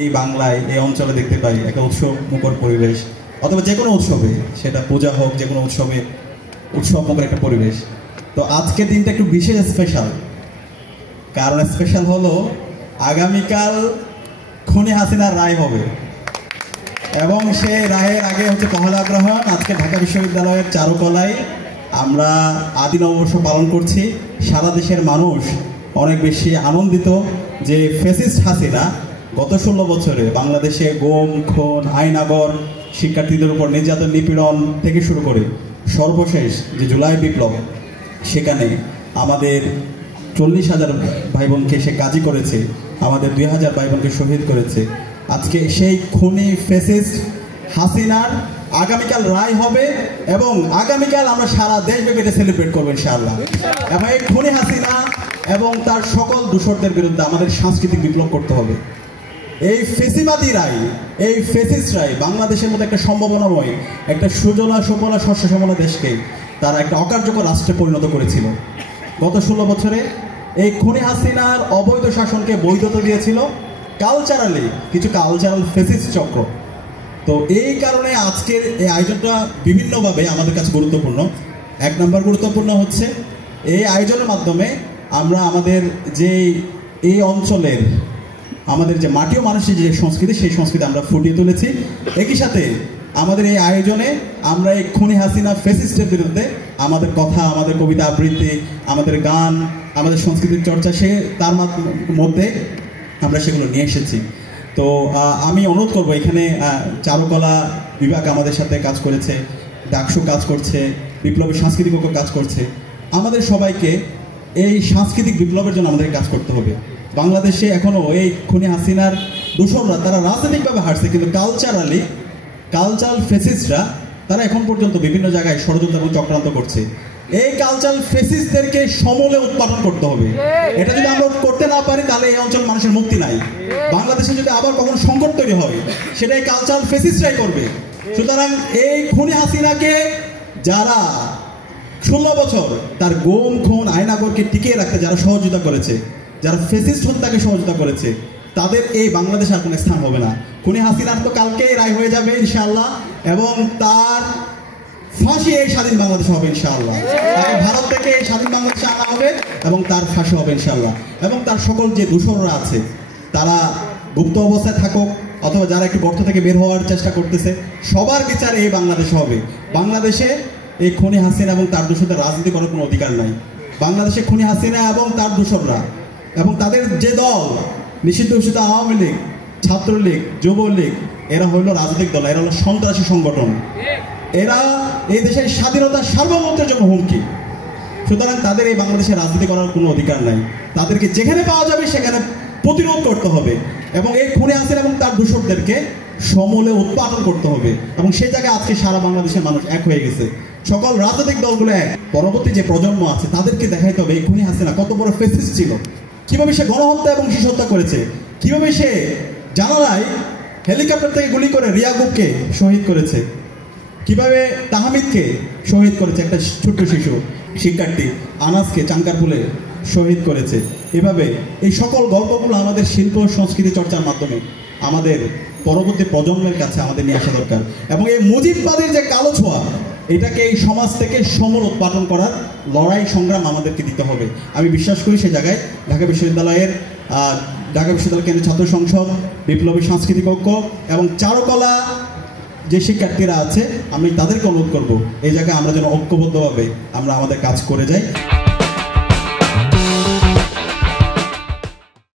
এই বাংলায় এই অঞ্চলে দেখতে পাই একটা উৎসব মুখর পরিবেশ, অথবা যে কোনো উৎসবে, সেটা পূজা হোক, যে কোনো উৎসবে উৎসব মুখর একটা পরিবেশ। তো আজকের দিনটা একটু বিশেষ স্পেশাল, কারণ স্পেশাল হলো আগামীকাল খুনি হাসিনার রায় হবে এবং সে রায়ের আগে হচ্ছে পহেলা গ্রহণ। আজকে ঢাকা বিশ্ববিদ্যালয়ের চারুকলায় আমরা আদি নববর্ষ পালন করছি। সারা দেশের মানুষ অনেক বেশি আনন্দিত যে ফ্যাসিস্ট হাসিনা গত 16 বছরে বাংলাদেশে গুম, খুন, আইনাগর, শিক্ষার্থীদের উপর নির্যাতন, নিপীড়ন থেকে শুরু করে সর্বশেষ যে জুলাই বিপ্লব, সেখানে আমাদের 40,000 ভাই বোনকে সে কাজী করেছে, আমাদের 2,000 ভাই বোনকে শহীদ করেছে। আজকে সেই খুনি ফ্যাসিস্ট হাসিনার আগামীকাল রায় হবে এবং আগামীকাল আমরা সারা দেশব্যাপী এটা সেলিব্রেট করবো ইনশাআল্লাহ। এবং এই খুনি হাসিনা এবং তার সকল দূষরদের বিরুদ্ধে আমাদের সাংস্কৃতিক বিপ্লব করতে হবে। এই ফেসিবাদী রায়, এই ফেসিস্ট রায় বাংলাদেশের মধ্যে একটা সম্ভাবনাময়, একটা সুজলা সুফলা শস্য শ্যামলা দেশকে তারা একটা অকার্যকর রাষ্ট্রে পরিণত করেছিল। গত 16 বছরে এই খুনি হাসিনার অবৈধ শাসনকে বৈধতা দিয়েছিল কালচারালি কিছু কালচারাল ফেসিস্ট চক্র। তো এই কারণে আজকের এই আয়োজনটা বিভিন্নভাবে আমাদের কাছে গুরুত্বপূর্ণ। এক নম্বর গুরুত্বপূর্ণ হচ্ছে এই আয়োজনের মাধ্যমে আমরা আমাদের যে এই অঞ্চলের আমাদের যে মাটি ও মানুষের যে সংস্কৃতি, সেই সংস্কৃতি আমরা ফুটিয়ে তুলেছি। একই সাথে আমাদের এই আয়োজনে আমরা এই খুনি হাসিনা ফ্যাসিস্টের বিরুদ্ধে আমাদের কথা, আমাদের কবিতা আবৃত্তি, আমাদের গান, আমাদের সংস্কৃতির চর্চা, সে তার মধ্যে আমরা সেগুলো নিয়ে এসেছি। তো আমি অনুরোধ করব, এখানে চারুকলা বিভাগ আমাদের সাথে কাজ করেছে, ডাকসু কাজ করছে, বিপ্লবী সাংস্কৃতিক ঐক্য কাজ করছে। আমাদের সবাইকে এই সাংস্কৃতিক বিপ্লবের জন্য আমাদের কাজ করতে হবে। বাংলাদেশে এখনও এই খুনি হাসিনার দূষণরা তারা রাজনৈতিকভাবে হারছে, কিন্তু কালচারাল ফেসিস্টরা তারা এখন পর্যন্ত বিভিন্ন জায়গায় ষড়যন্ত্র এবং চক্রান্ত করছে। এই কালচারাল ফেসিস্টদেরকে সমূলে উৎপাদন করতে হবে। এটা যদি আমরা করতে না পারি তাহলে এই অঞ্চল মানুষের মুক্তি নাই। বাংলাদেশে যদি আবার কখনো সংকট তৈরি হয় সেটা এই কালচারাল ফেসিস্টরাই করবে। সুতরাং এই খুনি হাসিনাকে যারা 16 বছর তার গুম, খুন, আইনাগরকে টিকিয়ে রাখতে যারা সহযোগিতা করেছে, যারা ফেসিস্ট হত্যাকে সহযোগিতা করেছে, তাদের এই বাংলাদেশে আর কোনো স্থান হবে না। খুনি হাসিনার তো কালকেই রায় হয়ে যাবে ইনশাআল্লাহ, এবং তার ফাঁসি এই স্বাধীন বাংলাদেশে হবে ইনশাআল্লাহ। তাকে ভারত থেকে এই স্বাধীন বাংলাদেশে আনা হবে এবং তার ফাঁসি হবে ইনশাআল্লাহ। এবং তার সকল যে দূষররা আছে তারা গুপ্ত অবস্থায় থাকুক অথবা যারা একটু গর্ত থেকে বের হওয়ার চেষ্টা করতেছে, সবার বিচার এই বাংলাদেশে হবে। বাংলাদেশে এই খুনি হাসিনা এবং তার দূষরদের রাজনীতি করার কোনো অধিকার নাই। বাংলাদেশে খুনি হাসিনা এবং তার দূষররা এবং তাদের যে দল, নিষিদ্ধ ঘোষিত আওয়ামী লীগ, ছাত্রলীগ, যুবলীগ, এরা হইল রাজনৈতিক দল, এরা হলো সন্ত্রাসী সংগঠন। এরা এই দেশের স্বাধীনতার সার্বভৌমত্বের জন্য হুমকি। সুতরাং তাদের এই বাংলাদেশে রাজনীতি করার কোনো অধিকার নাই। তাদেরকে যেখানে পাওয়া যাবে সেখানে প্রতিরোধ করতে হবে এবং এই খুনি হাসিনা এবং তার দূষরদেরকে সমূলে উৎপাদন করতে হবে। এবং সেই জায়গায় আজকে সারা বাংলাদেশের মানুষ এক হয়ে গেছে, সকল রাজনৈতিক দলগুলো এক। পরবর্তী যে প্রজন্ম আছে তাদেরকে দেখাইতে হবে এই খুনি হাসিনা কত বড় ফ্যাসিস্ট ছিল, কিভাবে সে গণহত্যা এবং শিশু হত্যা করেছে, কিভাবে সে জানালায় হেলিকপ্টার থেকে গুলি করে রিয়াগুবকে শহীদ করেছে, কিভাবে তাহমিদকে শহীদ করেছে, একটা ছোট্ট শিশু শিক্ষার্থী আনাসকে চাঙ্কারপুলে শহীদ করেছে। এভাবে এই সকল গল্পগুলো আমাদের শিল্প সংস্কৃতি চর্চার মাধ্যমে আমাদের পরবর্তী প্রজন্মের কাছে আমাদের নিয়ে আসা দরকার। এবং এই মুজিববাদের যে কালো ছোঁয়া, এটাকে এই সমাজ থেকে সমূল উৎপাদন করার লড়াই সংগ্রাম আমাদেরকে দিতে হবে। আমি বিশ্বাস করি সে জায়গায় ঢাকা বিশ্ববিদ্যালয় কেন্দ্রীয় ছাত্র সংসদ, বিপ্লবী সাংস্কৃতিক ঐক্য এবং চারুকলা যে শিক্ষার্থীরা আছে, আমি তাদেরকে অনুরোধ করব এই জায়গায় আমরা যেন ঐক্যবদ্ধভাবে আমরা আমাদের কাজ করে যাই।